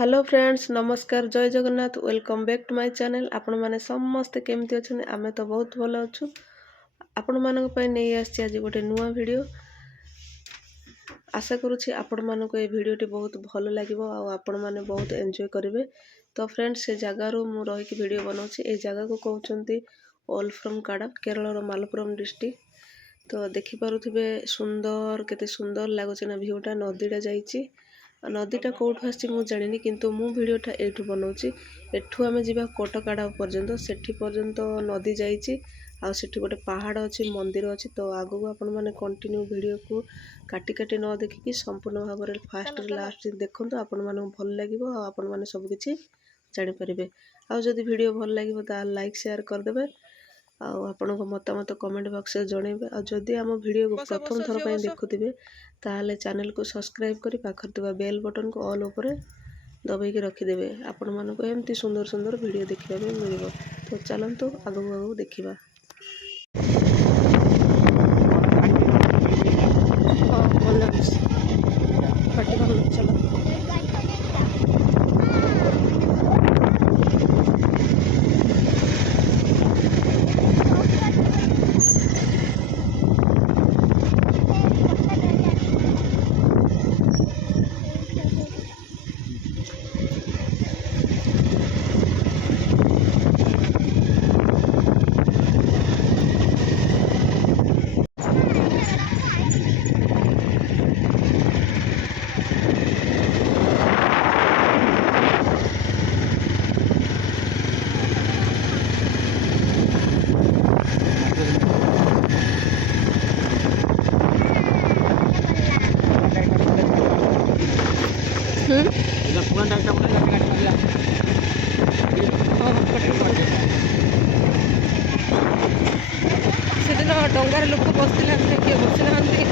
Hello friends नमस्कार जय Jagannath welcome back to my channel. आपण माने समस्ते केमती अछन आमे तो बहुत भलो अछु। आपण मानक पय नै आछि आज गोटे नुवा वीडियो। आशा करूछि आपण मानको ए वीडियोटी बहुत भलो लागिवो आ आपण माने बहुत एन्जॉय करिवे। तो फ्रेंड्स से जगह रो मु रही की वीडियो बनाउछि। ए जगह को कहउछंती ऑल फ्रॉम काडा केरल रो मालपुरम डिस्ट्रिक्ट। तो देखि पारुथिबे सुंदर केते सुंदर लागुछि ना व्यूटा नदीटा जाईछि। नदीटा कौटू आसी मु जानी किंतु मु वीडियोटा एठू बनाऊँगी। एठू आम जा कोटकाड़ा पर्यंत सेठी पर्यंत नदी जाइए आ सेठी गोटे पहाड़ अच्छी मंदिर अच्छी। तो आगू आपण मैंने कंटिन्यू वीडियो को काटी काटी न देखिकी संपूर्ण भाव में फास्ट लास्ट देखो आपण मानू भल लगे आपण मैंने सबकि जानीपर। आदि वीडियो भल लगे तो लाइक शेयर करदे आपण मतामत कमेंट बॉक्स में जनइबे। आदि आम वीडियो को प्रथम थर पर देखुवे ताहले चैनल को सब्सक्राइब करी पाखर थिबा बेल बटन को ऑल ऊपर दबाई रखिदेवे। आपण मानक एमती सुंदर सुंदर वीडियो देखा मिल। तो चलतु आगू आगू देखा। ସେଦିନ ଡଙ୍ଗାରେ ଲୋକ ବସିଥିଲେ କିଏ ବସିନାହାନ୍ତି।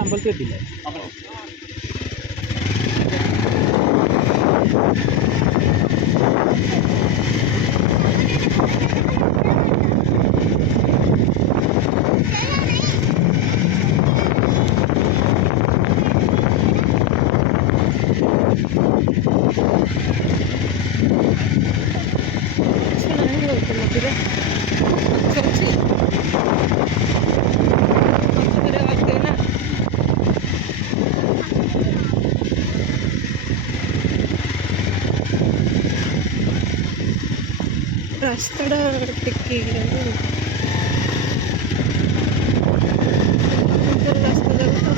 आंबलते दिले ଅଛି ପ୍ରକୃତିରେ ଅଛି ନା। ରାସ୍ତାଟା ଟେକିକି ରାସ୍ତା ଯାକ ତ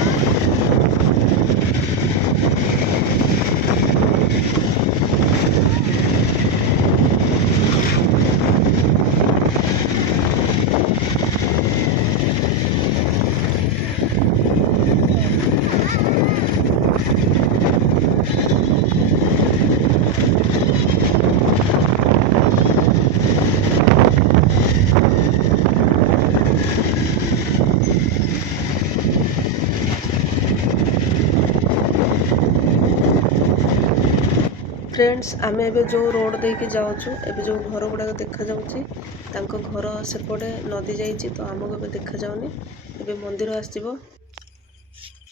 फ्रेंड्स आमे एबे जो रोड देके जाऊँ एबे जो घर गुड़ाक देखा जाउची तांको घर सेपटे नदी जाइए तो आमको एबे देखा जाउनी एबे मंदिर आसीबो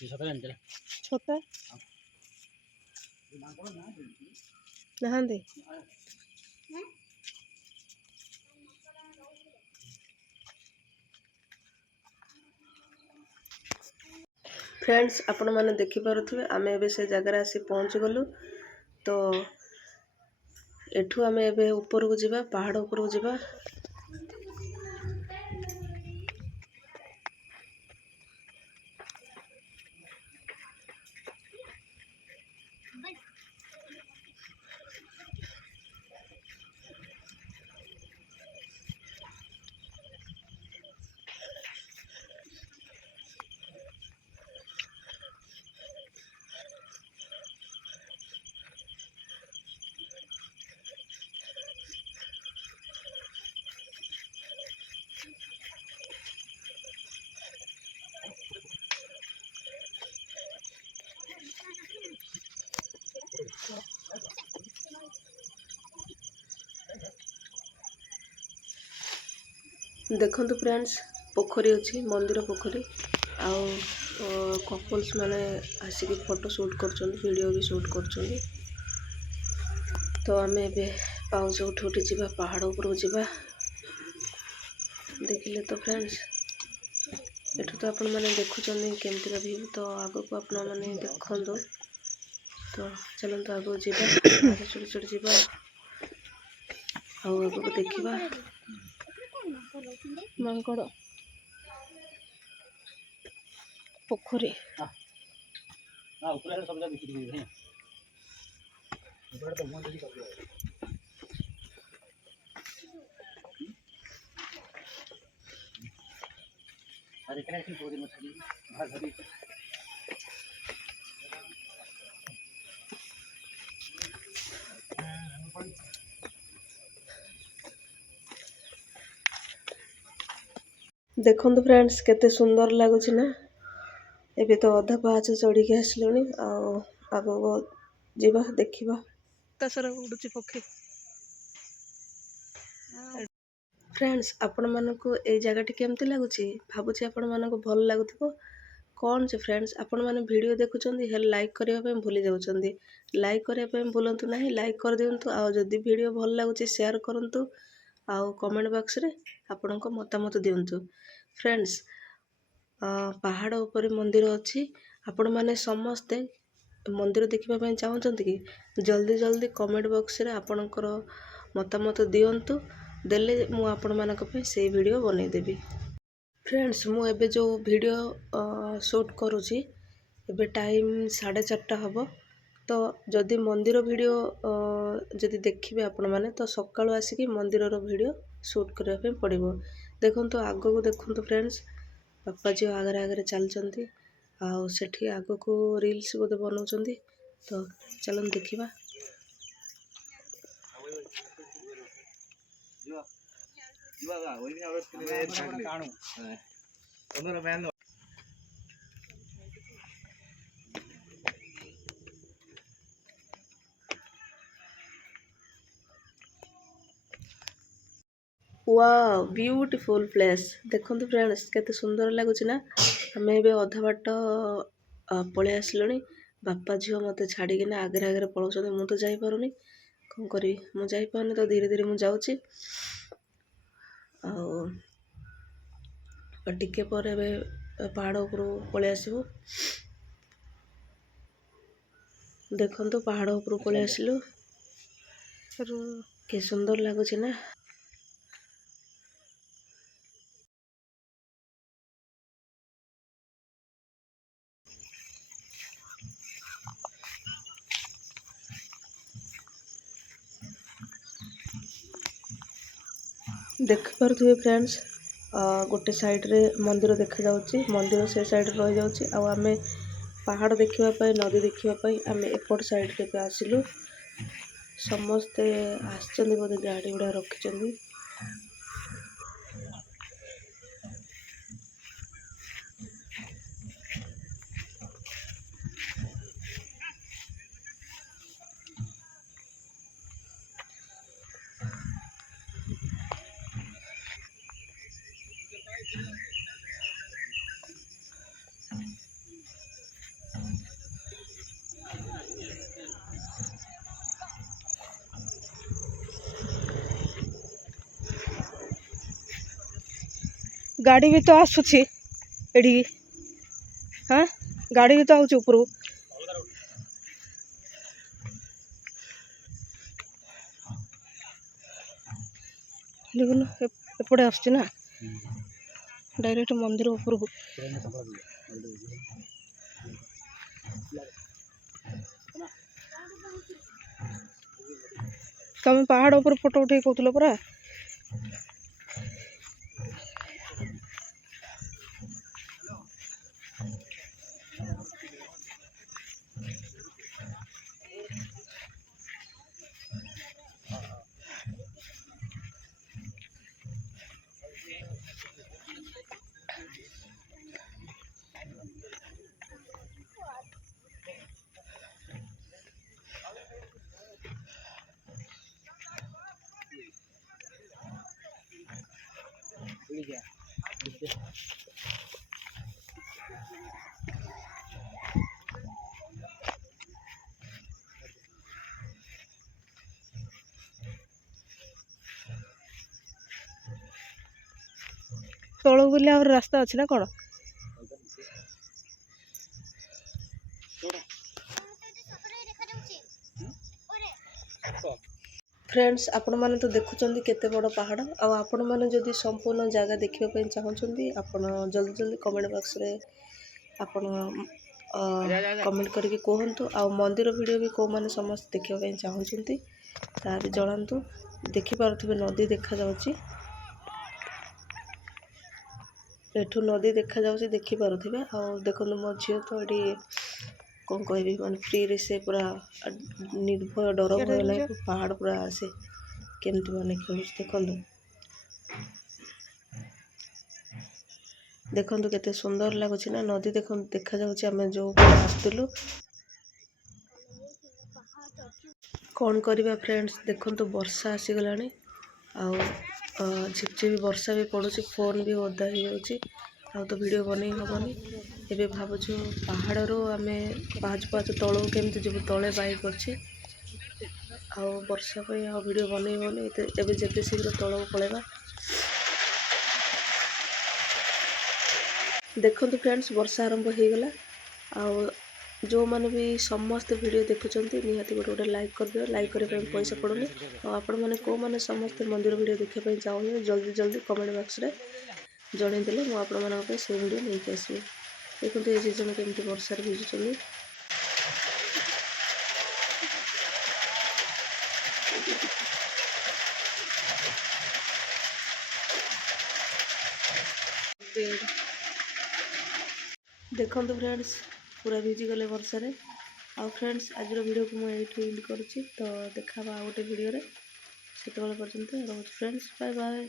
छता नहांदे फ्रेंड्स आपण मैंने देखि पारुथिबे आमे एबे से जगह आसी पहुँच गलु तो एठू आमे एबे ऊपर को जिबा पहाड़ ऊपर को जिबा। देखंतु फ्रेंड्स पोखरी अच्छी मंदिर पोखरी आउ कपल्स माने आसिक फोटो शूट कर वीडियो भी शूट कर। तो आम ए पाउच उठी उठी जा पहाड़ उपरକୁ ଯିବା देखिले तो फ्रेंड्स एठू तो आपण माने देखुचंदी केमतिका व्यू तो आगो को आपण माने देखंदो तो चलंतु आगो ଯିବା आगे चढ़ चढ़ ଯିବା आउ आगो को देखिबा मांकड़ पोखरी देखंतु फ्रेंड्स केते सुंदर लगुच ना एबे तो अधा पाहाच चढ़ी के आसलुनी आगो जीवा देखिबा तासर उडुची पक्षी। फ्रेंड्स आपण मानकु ए जगह केमती लगुची भाबुची आपण मानकु भल लागुथिबो कौन से फ्रेंड्स आपण माने वीडियो देखुचंदी हेल लाइक करिया पे भूली जाउचंदी लाइक करिया पे भूलंतु नाही लाइक कर दियंतु आ जदी वीडियो भल लागुची शेयर करंतु आ कमेंट बॉक्स रे आपनको मतामत दियंतु। फ्रेंड्स पहाड़ ऊपर मंदिर अच्छी आपण माने समस्ते मंदिर देखिबा ପାଇଁ चाहउचंती कि जल्दी जल्दी कमेंट बॉक्स रे आपणकर मतामत दियंतु देले मु आपण मानक पे से वीडियो बनै देबी। फ्रेंड्स मु एबे जो वीडियो शूट करूची एबे टाइम 4:30 हबो तो जदि मंदिर वीडियो जदि देखिबे आपण माने तो सकाळु आसिकी मंदिर रो वीडियो शूट करिया पे पड़िबो। देखंतु आगो को देखंतु फ्रेंड्स बापा जी आगरे आगरे चलचंती आउ सेठी आगो को रील्स बोधे बनाउचंती तो चलन देखिबा। वाओ ब्यूटीफुल प्लेस देखंतु फ्रेंड्स केते सुंदर लगुच ना हमें एबे अधा बाट पळे आसलुनी बापा झियो मते छाड़ीकिना आगरे आगरे पळौचंदी मु तो जाई पारुनी कौन करी मु जाई पारुनी तो धीरे धीरे मु जाउची आ ଆଉ ଟିକେ ପରେ ଏବେ ପାହାଡ଼ ଉପରୁ ପଳେଇ ଆସିବୁ। ଦେଖନ୍ତୁ ପାହାଡ଼ ଉପରୁ ପଳେଇ ଆସିଲୁ। କି ସୁନ୍ଦର ଲାଗୁଛି ନା। ଦେଖିପାରୁଥିବେ ଫ୍ରେଣ୍ଡସ୍, ଗୋଟେ ସାଇଡ଼ରେ ମନ୍ଦିର ଦେଖାଯାଉଛି। ମନ୍ଦିର ସେ ସାଇଡ଼ରେ ରହିଯାଉଛି ଆଉ ଆମେ ପାହାଡ଼ ଦେଖିବା ପାଇଁ, ନଦୀ ଦେଖିବା ପାଇଁ ଆମେ ଏପଟ ସାଇଡ଼ରେ ଏବେ ଆସିଲୁ। ସମସ୍ତେ ଆସିଛନ୍ତି, ବୋଧେ ଗାଡ଼ି ଗୁଡ଼ା ରଖିଛନ୍ତି। ଗାଡ଼ି ବି ତ ଆସୁଛି ଏଠିକି। ହଁ, ଗାଡ଼ି ବି ତ ଆଉଛି ଉପରକୁ। ଦେଖୁନ ଏପଟେ ଆସୁଛି ନା ଡାଇରେକ୍ଟ ମନ୍ଦିର ଉପରକୁ। ତମେ ପାହାଡ଼ ଉପରେ ଫଟୋ ଉଠେଇ କହୁଥିଲ ପରା। ତଳକୁ ଗଲେ ଆହୁରି ରାସ୍ତା ଅଛି ନା କ'ଣ? ଫ୍ରେଣ୍ଡସ୍, ଆପଣମାନେ ତ ଦେଖୁଛନ୍ତି କେତେ ବଡ଼ ପାହାଡ଼। ଆଉ ଆପଣମାନେ ଯଦି ସମ୍ପୂର୍ଣ୍ଣ ଜାଗା ଦେଖିବା ପାଇଁ ଚାହୁଁଛନ୍ତି, ଆପଣ ଜଲ୍ଦି ଜଲ୍ଦି କମେଣ୍ଟ ବକ୍ସରେ ଆପଣ କମେଣ୍ଟ କରିକି କୁହନ୍ତୁ। ଆଉ ମନ୍ଦିର ଭିଡ଼ିଓ ବି କେଉଁମାନେ ସମସ୍ତେ ଦେଖିବା ପାଇଁ ଚାହୁଁଛନ୍ତି ତାହା ବି ଜଣାନ୍ତୁ। ଦେଖିପାରୁଥିବେ ନଦୀ ଦେଖାଯାଉଛି, ଏଠୁ ନଦୀ ଦେଖାଯାଉଛି, ଦେଖିପାରୁଥିବେ। ଆଉ ଦେଖନ୍ତୁ ମୋ ଝିଅ ତ ଏଠି କ'ଣ କହିବି, ମାନେ ଫ୍ରିରେ ସେ ପୁରା ନିର୍ଭୟ, ଡର ଭୟ ନାହିଁ। ପାହାଡ଼ ପୁରା ଆସେ କେମିତି ମାନେ ଖେଳୁଛି ଦେଖନ୍ତୁ। ଦେଖନ୍ତୁ କେତେ ସୁନ୍ଦର ଲାଗୁଛି ନା ନଦୀ। ଦେଖନ୍ତୁ ଦେଖାଯାଉଛି ଆମେ ଯେଉଁ ଆସିଥିଲୁ। କ'ଣ କରିବା ଫ୍ରେଣ୍ଡସ୍, ଦେଖନ୍ତୁ ବର୍ଷା ଆସିଗଲାଣି ଆଉ ଝିପଝିପି ବର୍ଷା ବି ପଡ଼ୁଛି। ଫୋନ୍ ବି ଓଦା ହେଇଯାଉଛି। ଆଉ ତ ଭିଡ଼ିଓ ବନେଇ ହେବନି। ଏବେ ଭାବୁଛୁ ପାହାଡ଼ରୁ ଆମେ ପାହାଚ ତଳକୁ କେମିତି ଯିବୁ। ତଳେ ବାଇକ୍ ଅଛି ଆଉ ବର୍ଷା ପାଇଁ ଆଉ ଭିଡ଼ିଓ ବନେଇ ହେବନି। ଏବେ ଯେତେ ଶୀଘ୍ର ତଳକୁ ପଳେଇବା। ଦେଖନ୍ତୁ ଫ୍ରେଣ୍ଡସ୍, ବର୍ଷା ଆରମ୍ଭ ହେଇଗଲା। ଆଉ ଯେଉଁମାନେ ବି ସମସ୍ତେ ଭିଡ଼ିଓ ଦେଖୁଛନ୍ତି, ନିହାତି ଗୋଟେ ଲାଇକ୍ କରିଦେବେ। ଲାଇକ୍ କରିବା ପାଇଁ ପଇସା ପଡ଼ୁନି। ଆଉ ଆପଣମାନେ କେଉଁମାନେ ସମସ୍ତେ ମନ୍ଦିର ଭିଡ଼ିଓ ଦେଖିବା ପାଇଁ ଚାହୁଁଛନ୍ତି, ଜଲ୍ଦି ଜଲ୍ଦି କମେଣ୍ଟ ବକ୍ସରେ ଜଣେଇଦେଲେ ମୁଁ ଆପଣମାନଙ୍କ ପାଇଁ ସେଇ ଭିଡ଼ିଓ ନେଇକି ଆସିବି। ଦେଖନ୍ତୁ ଏ ଜେଜେମା କେମିତି ବର୍ଷାରେ ଭିଜୁଛନ୍ତି। ଦେଖନ୍ତୁ ଫ୍ରେଣ୍ଡସ୍, ପୁରା ଭିଜିଗଲେ ବର୍ଷାରେ। ଆଉ ଫ୍ରେଣ୍ଡସ୍, ଆଜିର ଭିଡ଼ିଓକୁ ମୁଁ ଏଇଠୁ ଏଣ୍ଡ କରୁଛି। ତ ଦେଖା ହେବା ଆଉ ଗୋଟେ ଭିଡ଼ିଓରେ। ସେତେବେଳେ ପର୍ଯ୍ୟନ୍ତ ରହୁଛି ଫ୍ରେଣ୍ଡସ୍, ବାଏ ବାଏ।